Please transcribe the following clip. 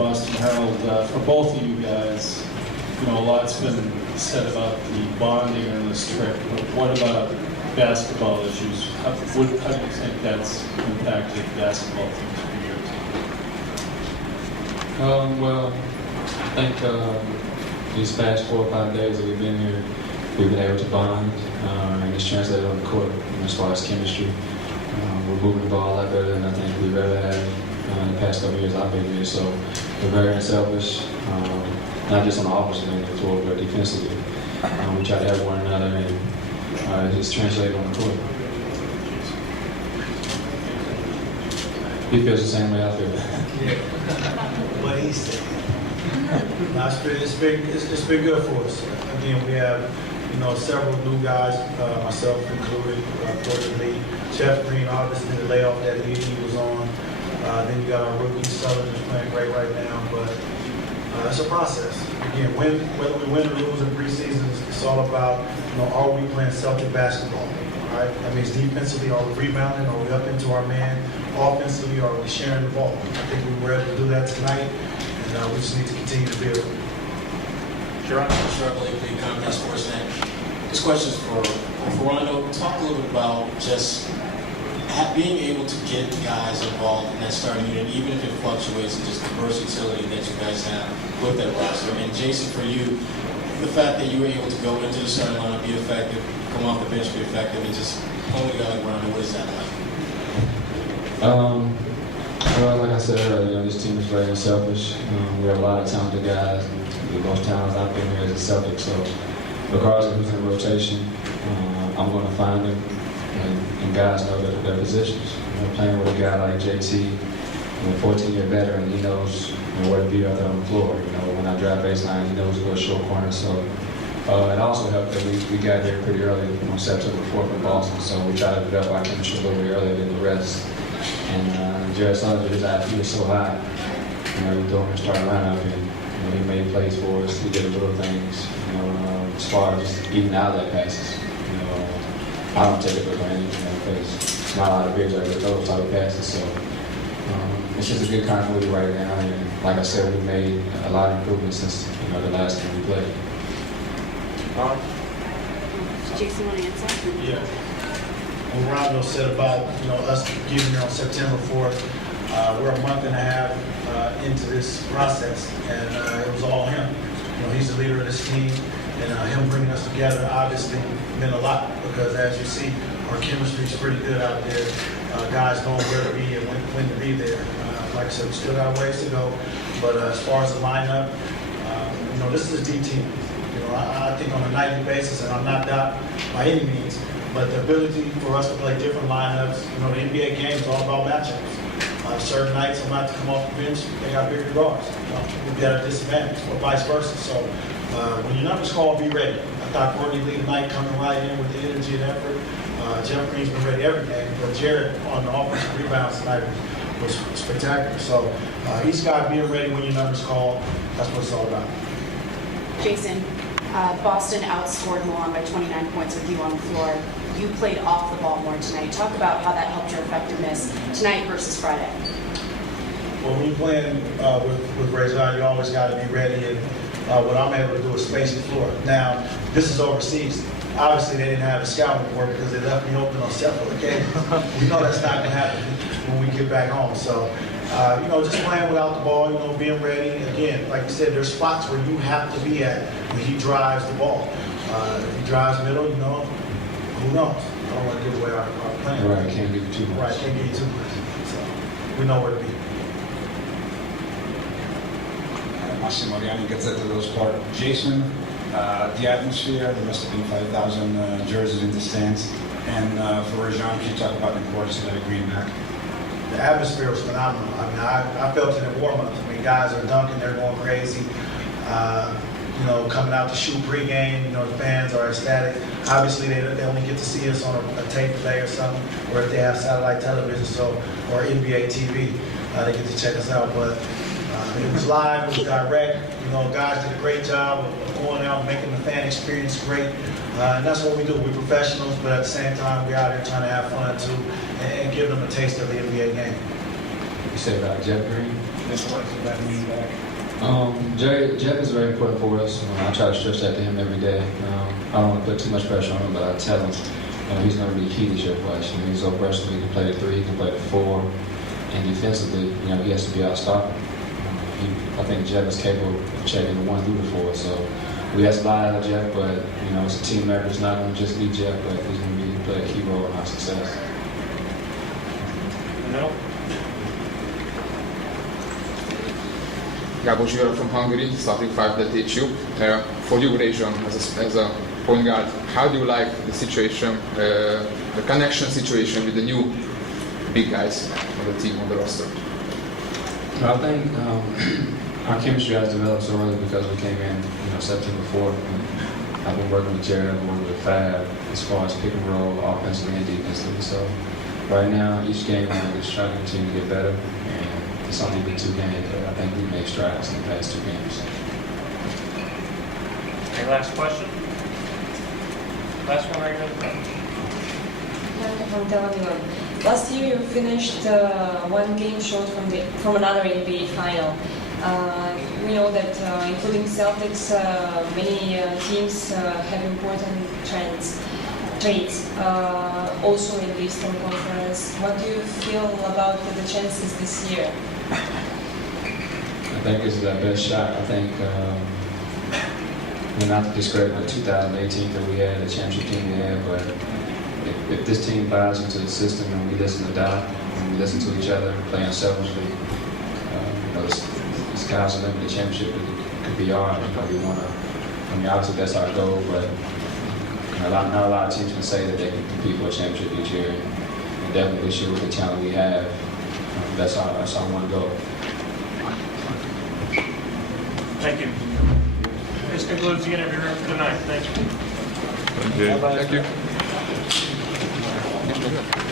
Boston Herald. For both of you guys, you know, a lot's been said about the bonding on this trip, but what about basketball issues? How do you think that's impacted basketball teams for your team? Well, I think these past 4 or 5 days that we've been here, we've been able to bond, and it's translated on the court as far as chemistry. We're moving the ball a lot better than I think we've ever had in the past couple of years I've been here. So we're very unselfish, not just on the offensive end of the floor, but defensively. We try to help one another, and it's translated on the court. He feels the same way I feel. Yeah. What he said. No, it's been good for us. Again, we have, you know, several new guys, myself included, fortunately. Jeff Green, obviously, the layoff that he was on. Then you got our rookie, Southern, who's playing great right now. But it's a process. Again, whether we win or lose in preseason, it's all about, you know, are we playing Celtic basketball? All right? That means defensively, are we rebounding? Are we up into our man? Offensively, are we sharing the ball? I think we were able to do that tonight, and we just need to continue to build. Struggling the Comcast Sports Net. This question is for Rondo. Talk a little bit about just being able to get guys involved in that starting unit, even if it fluctuates, and just the versatility that you guys have with that roster. And Jason, for you, the fact that you were able to go into the starting lineup, be effective, come off the bench, be effective, and just only guy like Rondo, what is that like? Well, like I said earlier, this team is very unselfish. We have a lot of talented guys. The most talented I've been here is the Celtics. So, regardless of who's in rotation, I'm going to find them, and guys know their positions. You know, playing with a guy like JT, 14-year veteran, he knows where to be out there on the floor. You know, when I drive baseline, he knows to go short corner. So, it also helped that we got here pretty early on September 4th in Boston. So we tried to develop our chemistry a little bit earlier than the rest. And Jared Sanders, his IQ is so high. You know, he threw him in starting lineup, and you know, he made plays for us. He did little things. You know, as far as eating outlet passes. You know, I don't take it for granted. You know, because not a lot of bigs are good those type of passes. So it's just a good continuity right now. And like I said, we made a lot of improvements since the last time we played. Jason, want to answer? Yeah. What Rondo said about us getting here on September 4th, we're a month and a half into this process, and it was all him. He's the leader of this team, and him bringing us together obviously meant a lot because, as you see, our chemistry is pretty good out there. Guys know where to be and when to be there. Like I said, we still got ways to go, but as far as the lineup, this is a deep team. I think on a nightly basis, and I'm not that by any means, but the ability for us to play different lineups, the NBA game is all about matchups. Certain nights I'm going to have to come off the bench, they got bigger guards. We'll be at a disadvantage, or vice versa. So when your numbers call, be ready. I thought Courtney Lee tonight coming right in with the energy and effort. Jeff Green's been ready every game, but Jared on the offensive rebounds tonight was spectacular. So each guy being ready when your numbers call, that's what it's all about. Jason, Boston outscored Milan by 29 points with you on the floor. You played off the ball more tonight. Talk about how that helped your effectiveness tonight versus Friday. Well, when you're playing with Rajon, you always got to be ready, and what I'm able to do is space the floor. Now, this is overseas. Obviously, they didn't have a scouting report because they left me open on several occasions. We know that's not going to happen when we get back home. So, just playing without the ball, being ready. Again, like you said, there's spots where you have to be at when he drives the ball. If he drives middle, who knows? I don't want to give away our plan. Right, can't give you too much. Right, can't give you too much. So, we know where to be. Massimo Mariani, Gazzetta dello Sport. Jason, the atmosphere, there must have been 5,000 jerseys in the stands. And for Rajon, can you talk about the importance of that greenback? The atmosphere was phenomenal. I felt it in warm-ups. Guys are dunking, they're going crazy. Coming out to shoot pregame, the fans are ecstatic. Obviously, they only get to see us on a tape delay or something, or if they have satellite television, or NBA TV, they get to check us out. But it was live, it was direct. Guys did a great job of going out and making the fan experience great. And that's what we do. We're professionals, but at the same time, we're out here trying to have fun too and give them a taste of the NBA game. You said about Jeff Green? This one, that mean back. Jeff is very important for us. I try to stress that to him every day. I don't want to put too much pressure on him, but I tell him he's going to be key this year for us. He's so versatile. He can play the 3, he can play the 4, and defensively, he has to be our stopper. I think Jeff is capable of checking the 1 through the 4. So we ask a lot out of Jeff, but it's a team effort. It's not going to just be Jeff, but he's going to play a key role in our success. No. Gábor Zsivara from Hungary, starting 5 that teach you. For you, Rajon, as a point guard, how do you like the situation, the connection situation with the new big guys on the team, on the roster? I think our chemistry has developed so early because we came in, September 4th. I've been working with Jared, I've been working with Fab as far as pick and roll, offensively and defensively. So right now, each game we're just trying to continue to get better. And it's only been 2 games, but I think we've made strides in the past 2 games. Any last question? Last one right here. From Tel Aviv. Last year you finished 1 game short from another NBA final. We know that including Celtics, many teams have important trades. Also in the Eastern Conference. What do you feel about the chances this year? I think this is our best shot. I think not to discredit the 2018 that we had, the championship team we had, but if this team buys into the system and we listen to Doc and we listen to each other, play unselfishly, this guys are limited championship could be ours because we want to. Obviously that's our goal, but not a lot of teams can say that they can compete for a championship each year. And definitely this year with the talent we have, that's our one goal. Thank you. This concludes the interview room for tonight. Thank you. Thank you.